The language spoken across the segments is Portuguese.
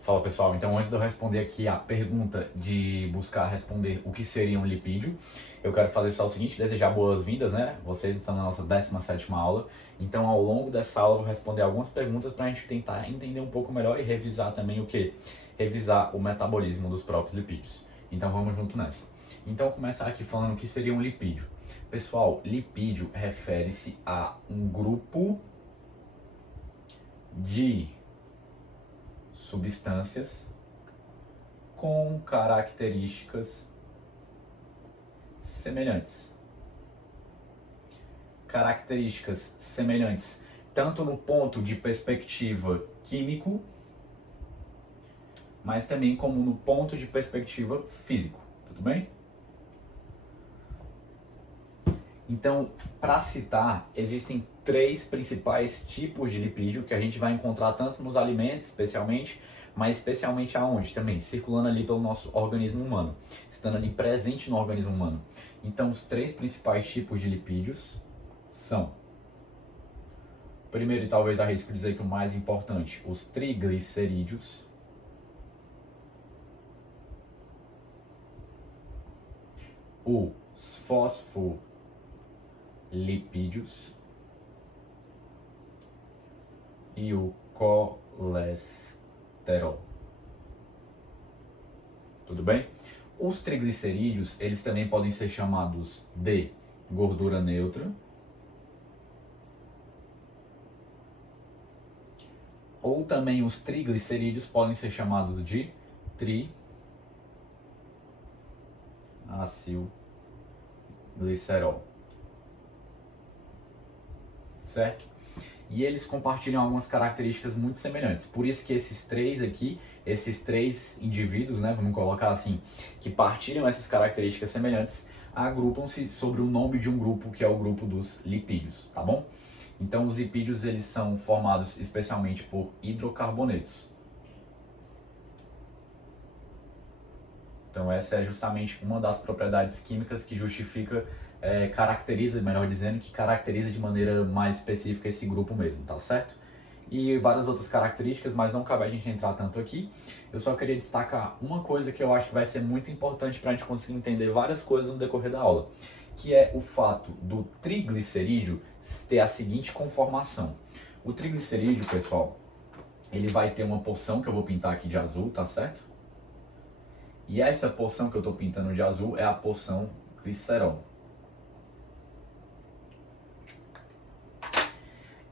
Fala pessoal, então antes de eu responder aqui a pergunta de buscar responder o que seria um lipídio, eu quero fazer só o seguinte, desejar boas-vindas, né? Vocês estão na nossa 17ª aula, então ao longo dessa aula eu vou responder algumas perguntas para a gente tentar entender um pouco melhor e revisar também o que? Revisar o metabolismo dos próprios lipídios. Então vamos junto nessa. Então vou começar aqui falando o que seria um lipídio. Pessoal, lipídio refere-se a um grupo de substâncias com características semelhantes. Características semelhantes tanto no ponto de perspectiva químico, mas também como no ponto de perspectiva físico, tudo bem? Então, para citar, existem 3 principais tipos de lipídio que a gente vai encontrar tanto nos alimentos, especialmente, mas especialmente aonde? Também, circulando ali pelo nosso organismo humano, estando ali presente no organismo humano. Então, os 3 principais tipos de lipídios são, primeiro e talvez arrisco dizer que o mais importante, os triglicerídeos, os fosfolipídios e o colesterol. Tudo bem? Os triglicerídeos, eles também podem ser chamados de gordura neutra ou também os triglicerídeos podem ser chamados de triacilglicerol. Certo? E eles compartilham algumas características muito semelhantes. Por isso que esses 3 aqui, esses 3 indivíduos, né, vamos colocar assim, que partilham essas características semelhantes, agrupam-se sobre o nome de um grupo que é o grupo dos lipídios, tá bom? Então os lipídios eles são formados especialmente por hidrocarbonetos. Então essa é justamente uma das propriedades químicas que justifica, caracteriza, melhor dizendo, que caracteriza de maneira mais específica esse grupo mesmo, tá certo? E várias outras características, mas não cabe a gente entrar tanto aqui. Eu só queria destacar uma coisa que eu acho que vai ser muito importante para a gente conseguir entender várias coisas no decorrer da aula, que é o fato do triglicerídeo ter a seguinte conformação. O triglicerídeo, pessoal, ele vai ter uma porção que eu vou pintar aqui de azul, tá certo? E essa porção que eu estou pintando de azul é a porção glicerol.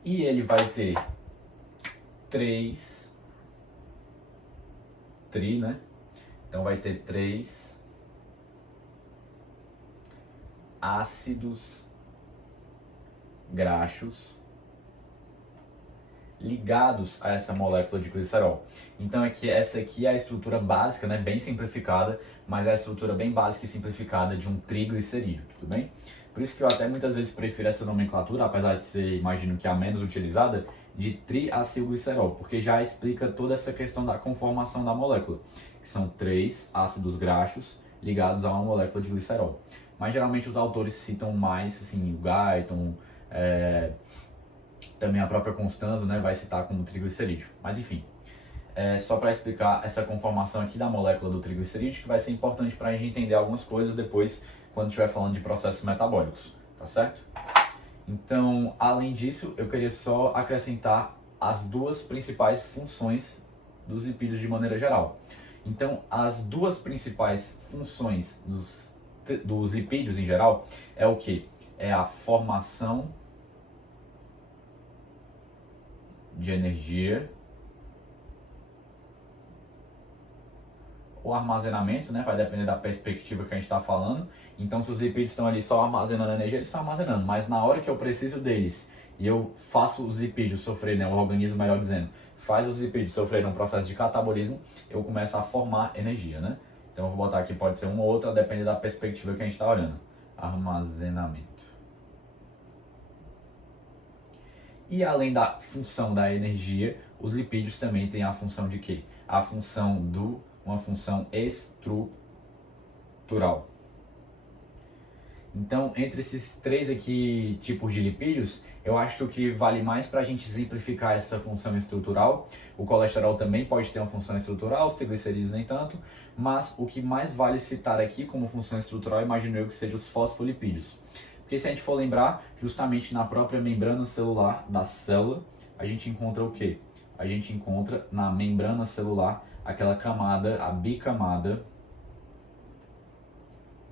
E ele vai ter 3 né? Então vai ter 3 ácidos graxos ligados a essa molécula de glicerol. Então é que essa aqui é a estrutura básica, né, bem simplificada, mas é a estrutura bem básica e simplificada de um triglicerídeo, tudo bem? Por isso que eu até muitas vezes prefiro essa nomenclatura, apesar de ser, imagino que a menos utilizada, de triacilglicerol, porque já explica toda essa questão da conformação da molécula, que são 3 ácidos graxos ligados a uma molécula de glicerol. Mas geralmente os autores citam mais, assim, o Guyton, também a própria Constanzo, né, vai citar como triglicerídeo. Mas enfim, só para explicar essa conformação aqui da molécula do triglicerídeo, que vai ser importante para a gente entender algumas coisas depois, quando estiver falando de processos metabólicos, tá certo? Então, além disso, eu queria só acrescentar as 2 principais funções dos lipídios de maneira geral. Então, as 2 principais funções dos lipídios em geral é o que? É a formação de energia, o armazenamento, né, vai depender da perspectiva que a gente está falando. Então, se os lipídios estão ali só armazenando energia, eles estão armazenando, mas na hora que eu preciso deles e eu faço os lipídios sofrerem, né, o organismo, melhor dizendo, faz os lipídios sofrerem um processo de catabolismo, eu começo a formar energia, né? Então, eu vou botar aqui, pode ser uma ou outra, depende da perspectiva que a gente está olhando. Armazenamento. E além da função da energia, os lipídios também têm a função de quê? A função uma função estrutural. Então, entre esses três aqui tipos de lipídios, eu acho que o que vale mais para a gente exemplificar essa função estrutural, o colesterol também pode ter uma função estrutural, os triglicerídeos nem tanto, mas o que mais vale citar aqui como função estrutural, imagino eu que seja os fosfolipídios. Porque se a gente for lembrar, justamente na própria membrana celular da célula, a gente encontra o quê? A gente encontra na membrana celular aquela camada, a bicamada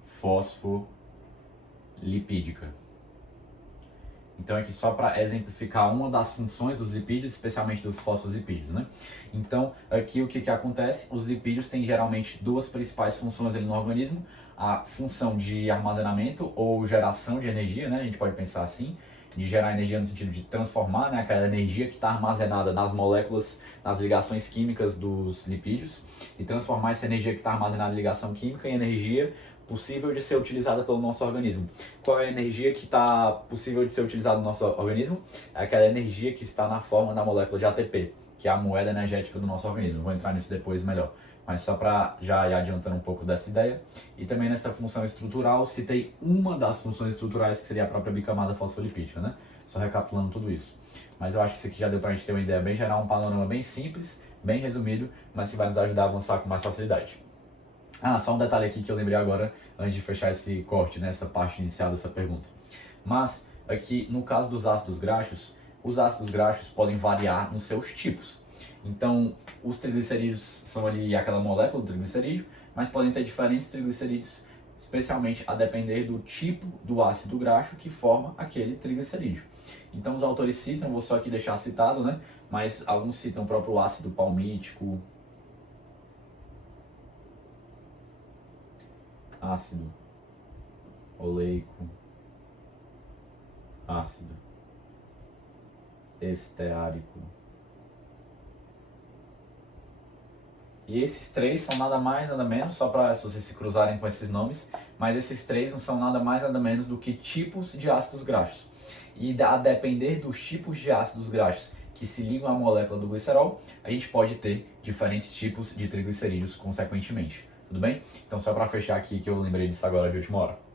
fosfolipídica. Então aqui só para exemplificar uma das funções dos lipídios, especialmente dos fosfolipídios, né? Então aqui o que acontece? Os lipídios têm geralmente duas principais funções ali no organismo, a função de armazenamento ou geração de energia, né? A gente pode pensar assim, de gerar energia no sentido de transformar, né, aquela energia que está armazenada nas moléculas, nas ligações químicas dos lipídios, e transformar essa energia que está armazenada em ligação química em energia possível de ser utilizada pelo nosso organismo. Qual é a energia que está possível de ser utilizada no nosso organismo? É aquela energia que está na forma da molécula de ATP, que é a moeda energética do nosso organismo. Vou entrar nisso depois melhor. Mas só para já ir adiantando um pouco dessa ideia. E também nessa função estrutural, citei uma das funções estruturais, que seria a própria bicamada fosfolipídica, né? Só recapitulando tudo isso. Mas eu acho que isso aqui já deu para a gente ter uma ideia bem geral, um panorama bem simples, bem resumido, mas que vai nos ajudar a avançar com mais facilidade. Ah, só um detalhe aqui que eu lembrei agora, antes de fechar esse corte, né, essa parte inicial dessa pergunta. Mas, aqui, no caso dos ácidos graxos, os ácidos graxos podem variar nos seus tipos. Então, os triglicerídeos são ali aquela molécula do triglicerídeo, mas podem ter diferentes triglicerídeos, especialmente a depender do tipo do ácido graxo que forma aquele triglicerídeo. Então, os autores citam, vou só aqui deixar citado, né, mas alguns citam o próprio ácido palmítico, ácido oleico, ácido esteárico. E esses três são nada mais, nada menos, só para se vocês se cruzarem com esses nomes, mas esses três não são nada mais, nada menos do que tipos de ácidos graxos. E a depender dos tipos de ácidos graxos que se ligam à molécula do glicerol, a gente pode ter diferentes tipos de triglicerídeos consequentemente. Tudo bem? Então só para fechar aqui que eu lembrei disso agora de última hora.